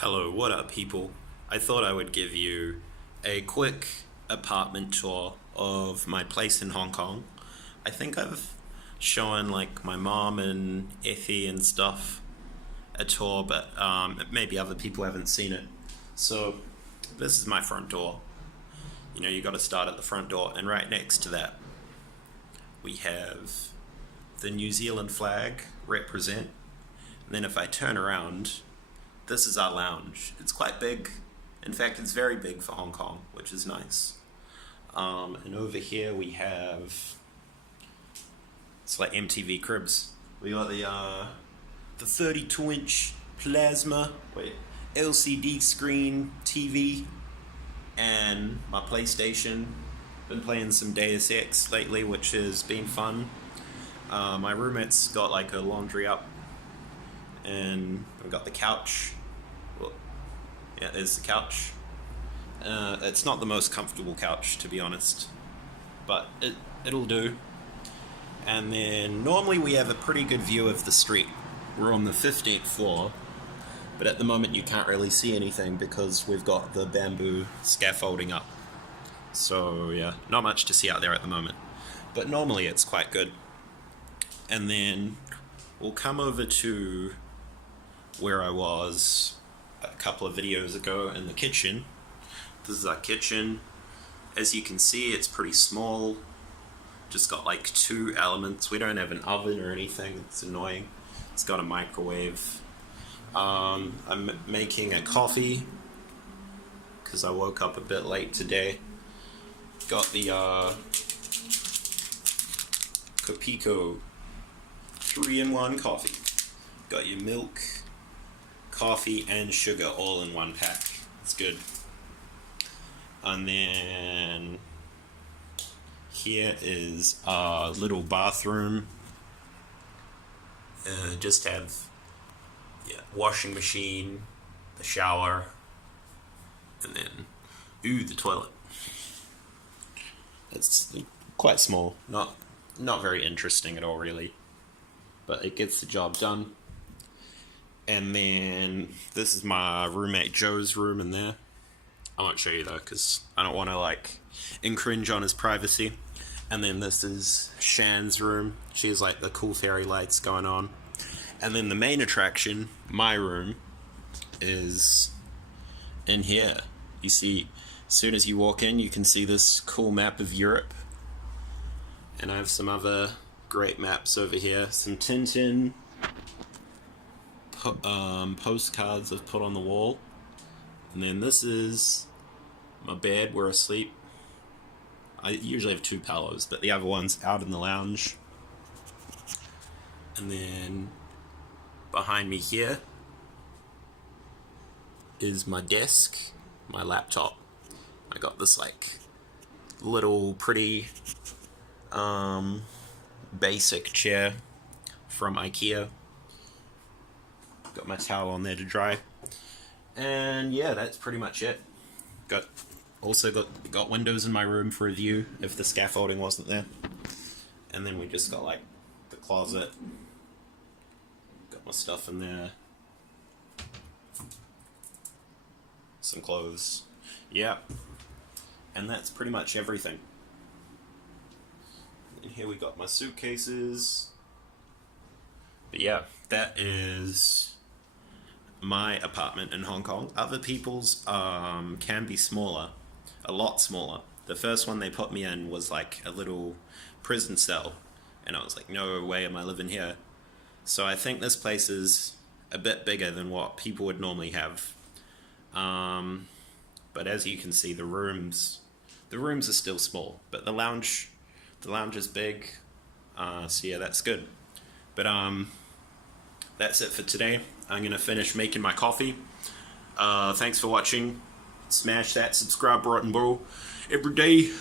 Hello, what up, people? I thought I would give you a quick apartment tour of my place in Hong Kong. I think I've shown like my mom and Effie and stuff a tour, but maybe other people haven't seen it. So, this is my front door. You got to start at the front door, and right next to that, we have the New Zealand flag represent. And then if I turn around, this is our lounge. It's quite big. In fact, it's very big for Hong Kong, which is nice. And over here we have, it's like MTV Cribs. We got the 32-inch plasma, LCD screen TV, and my PlayStation. Been playing some Deus Ex lately, which has been fun. My roommate's got like a laundry up, and we've got the couch. Well, yeah, there's the couch. It's not the most comfortable couch, to be honest, but it'll do. And then normally we have a pretty good view of the street. We're on the 15th floor, but at the moment you can't really see anything because we've got the bamboo scaffolding up. So yeah, not much to see out there at the moment, but normally it's quite good. And then we'll come over to where I was a couple of videos ago in the kitchen. This is our kitchen. As you can see, it's pretty small. Just got like two elements. We don't have an oven or anything. It's annoying. It's got a microwave. I'm making a coffee because I woke up a bit late today. Got the Kopiko 3-in-1 coffee. Got your milk, coffee, and sugar all in one pack. It's good. And then here is our little bathroom. Just have washing machine, the shower, and then the toilet. It's quite small, not very interesting at all, really, but it gets the job done. And then this is my roommate Joe's room in there. I won't show you though, because I don't want to infringe on his privacy. And then this is Shan's room. She has the cool fairy lights going on. And then the main attraction, my room, is in here. You see, as soon as you walk in, you can see this cool map of Europe. And I have some other great maps over here. Some Tintin postcards I've put on the wall. And then this is my bed where I sleep. I usually have two pillows, but the other one's out in the lounge. And then behind me here is my desk, my laptop. I got this little pretty basic chair from IKEA. Got my towel on there to dry. And yeah, that's pretty much it. Got windows in my room for a view if the scaffolding wasn't there. And then we just got the closet. Got my stuff in there. Some clothes. Yeah. And that's pretty much everything. And here we got my suitcases. But yeah, that is my apartment in Hong Kong. Other people's can be smaller, a lot smaller. The first one they put me in was a little prison cell, and I was like, no way am I living here. So I think this place is a bit bigger than what people would normally have. But as you can see, the rooms are still small, but the lounge is big. So yeah, that's good. But that's it for today. I'm gonna finish making my coffee. Thanks for watching. Smash that subscribe button, bro. Every day.